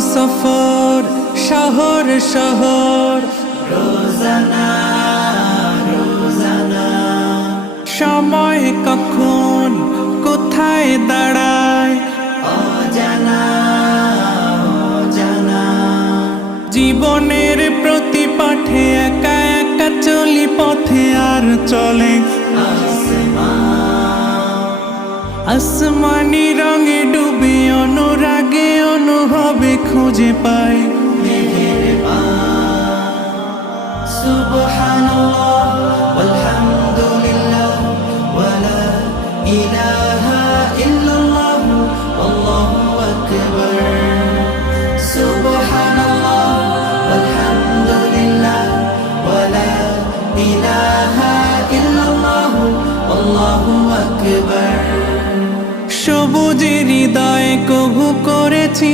সফর শহর শহর রোজানা রোজানা সময় কখন কোথায় দাঁড়ায় অজানা অজানা জীবনের প্রতি পাঠে একা একা চলি পথে আর চলে আসমানি রঙে ডুবে অনুরাগে অনুভবে খুঁজে পাই সুবহানাল্লাহ ওয়ালহামদুলিল্লাহ ওয়ালা ইলাহা ইল্লাল্লাহ আল্লাহু আকবার সুবহানাল্লাহ ওয়ালহামদুলিল্লাহ ওয়ালা ইলাহা ইল্লাল্লাহ আল্লাহু আকবার সবুজের হৃদয়ে কবু করেছি